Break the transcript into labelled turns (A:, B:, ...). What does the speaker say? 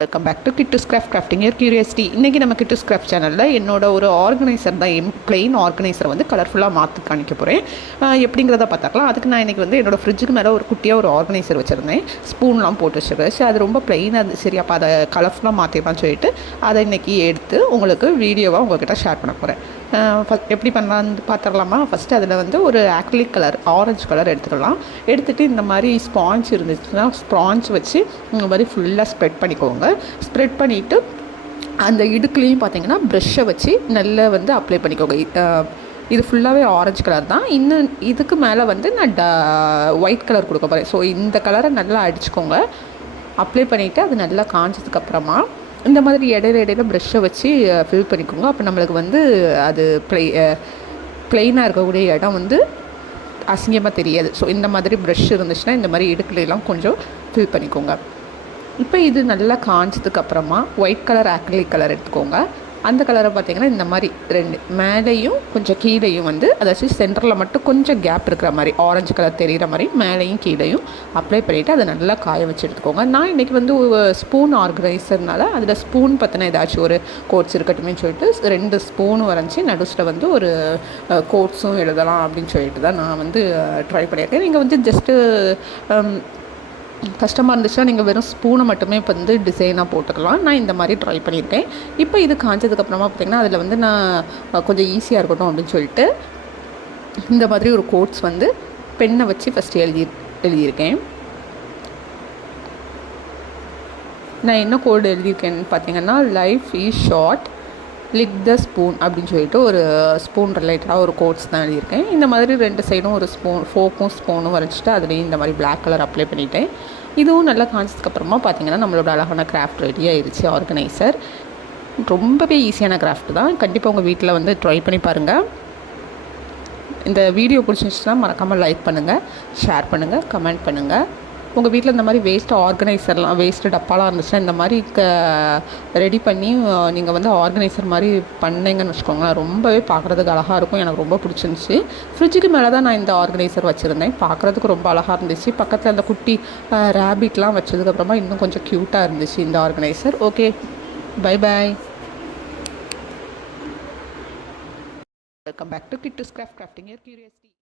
A: Welcome back to Kittu craft crafting year curiosity இன்றைக்கி நம்ம கிட்டு ஸ்கிராஃப்ட் சேனலில் என்னோட ஒரு ஆர்கனைசர் தான் எம் பிளெயின் ஆர்கனைசரை வந்து கலர்ஃபுல்லாக மாற்றி காணிக்க போகிறேன் எப்படிங்கிறத பார்த்தாக்கலாம். அதுக்கு நான் இன்றைக்கி வந்து என்னோட ஃப்ரிட்ஜுக்கு மேலே ஒரு குட்டியாக ஒரு ஆர்கனைசர் வச்சுருந்தேன். ஸ்பூன்லாம் போட்டு வச்சுருக்கேன். சரி அது ரொம்ப பிளெயினாக இருந்துச்சு. சரி அப்போ அதை கலர்ஃபுல்லாக மாற்றிடலாம்னு சொல்லிட்டு அதை இன்றைக்கி எடுத்து உங்களுக்கு வீடியோவாக உங்கள்கிட்ட ஷேர் பண்ண போகிறேன் ஃபஸ்ட் எப்படி பண்ணலான்னு பார்த்துடலாமா ஃபஸ்ட்டு அதில் வந்து ஒரு ஆக்ரிலிக் கலர் ஆரஞ்சு கலர் எடுத்துடலாம். எடுத்துகிட்டு இந்த மாதிரி ஸ்பாஞ்ச் இருந்துச்சுன்னா ஸ்பாஞ்ச் வச்சு இந்த மாதிரி ஃபுல்லாக ஸ்ப்ரெட் பண்ணிக்கோங்க. ஸ்ப்ரெட் பண்ணிவிட்டு அந்த இடுக்குலேயும் பார்த்தீங்கன்னா ப்ரெஷ்ஷை வச்சு நல்லா வந்து அப்ளை பண்ணிக்கோங்க. இது ஃபுல்லாகவே ஆரஞ்சு கலர் தான். இன்னும் இதுக்கு மேலே வந்து நான் ட ஒயிட் கலர் கொடுக்க போகிறேன் ஸோ இந்த கலரை நல்லா அடிச்சுக்கோங்க. அப்ளை பண்ணிவிட்டு அது நல்லா காஞ்சதுக்கப்புறமா இந்த மாதிரி இடையில இடையில ப்ரெஷ்ஷை வச்சு ஃபில் பண்ணிக்கோங்க. அப்போ நம்மளுக்கு வந்து அது ப்ளை ப்ளெயினாக இருக்கக்கூடிய இடம் வந்து அசிங்கமாக தெரியாது. ஸோ இந்த மாதிரி ப்ரெஷ் இருந்துச்சுன்னா இந்த மாதிரி இடுக்குலாம் கொஞ்சம் ஃபில் பண்ணிக்கோங்க. இப்போ இது நல்லா காஞ்சதுக்கு அப்புறமா ஒயிட் கலர் ஆக்ரிலிக் கலர் எடுத்துக்கோங்க. அந்த கலரை பார்த்தீங்கன்னா இந்த மாதிரி ரெண்டு. மேலேயும் கொஞ்சம் கீழேயும் வந்து அதாச்சும் சென்டரில் மட்டும் கொஞ்சம் கேப் இருக்கிற மாதிரி ஆரஞ்சு கலர் தெரிகிற மாதிரி மேலேயும் கீழேயும் அப்ளை பண்ணிவிட்டு அதை நல்லா காய வச்சு எடுத்துக்கோங்க. நான் இன்றைக்கி வந்து ஸ்பூன் ஆர்கனைசர்னால அதில் ஸ்பூன் பற்றின ஏதாச்சும் ஒரு கோட்ஸ் இருக்கட்டுமே சொல்லிட்டு ரெண்டு ஸ்பூன் வரைஞ்சி நடுஸில் வந்து ஒரு கோட்ஸும் எழுதலாம் அப்படின்னு சொல்லிட்டு தான் நான் வந்து ட்ரை பண்ணியிருக்கேன். நீங்கள் வந்து ஜஸ்ட்டு கஷ்டமாக இருந்துச்சுன்னா நீங்கள் வெறும் ஸ்பூனை மட்டுமே இப்போ வந்து டிசைனாக போட்டுக்கலாம். நான் இந்த மாதிரி ட்ரை பண்ணியிருக்கேன். இப்போ இது காஞ்சதுக்கப்புறமா பார்த்திங்கன்னா அதில் வந்து நான் கொஞ்சம் ஈஸியாக இருக்கட்டும் அப்படின்னு சொல்லிட்டு இந்த மாதிரி ஒரு கோட்ஸ் வந்து பெண்ணை வச்சு ஃபஸ்ட்டு எழுதி எழுதியிருக்கேன். நான் என்ன கோடு எழுதியிருக்கேன்னு பார்த்தீங்கன்னா life is short lick the spoon அப்படின்னு சொல்லிட்டு ஒரு ஸ்பூன் ரிலேட்டடாக ஒரு கோட்ஸ் தான் எழுதியிருக்கேன். இந்த மாதிரி ரெண்டு சைடும் ஒரு ஸ்பூன் ஃபோக்கும் ஸ்பூனும் வரைச்சிட்டு அதுலேயும் இந்த மாதிரி பிளாக் கலர் அப்ளை பண்ணிட்டேன். இதுவும் நல்லா காஞ்சதுக்கப்புறமா பார்த்தீங்கன்னா நம்மளோட அழகான கிராஃப்ட் ரெடி ஆயிருச்சு ஆர்கனைசர் ரொம்பவே ஈஸியான கிராஃப்ட் தான். கண்டிப்பாக உங்கள் வீட்டில் வந்து ட்ரை பண்ணி பாருங்கள் இந்த வீடியோ பிடிச்சிருந்துச்சுன்னா மறக்காமல் லைக் பண்ணுங்கள் ஷேர் பண்ணுங்கள் கமெண்ட் பண்ணுங்கள் உங்கள் வீட்டில் இந்த மாதிரி வேஸ்ட் ஆர்கனைசர்லாம் வேஸ்ட்டு டப்பாலாம் இருந்துச்சுன்னா இந்த மாதிரி க ரெடி பண்ணி நீங்கள் வந்து ஆர்கனைசர் மாதிரி பண்ணீங்கன்னு வச்சுக்கோங்களேன். ரொம்பவே பார்க்குறதுக்கு அழகாக இருக்கும். எனக்கு ரொம்ப பிடிச்சிருந்துச்சி. ஃப்ரிட்ஜுக்கு மேலே தான் நான் இந்த ஆர்கனைசர் வச்சுருந்தேன். பார்க்குறதுக்கு ரொம்ப அழகாக இருந்துச்சு. பக்கத்தில் அந்த குட்டி ரேபிட்லாம் வச்சதுக்கப்புறமா இன்னும் கொஞ்சம் க்யூட்டாக இருந்துச்சு இந்த organiser okay bye bye welcome back to Kittu craft crafting curiosity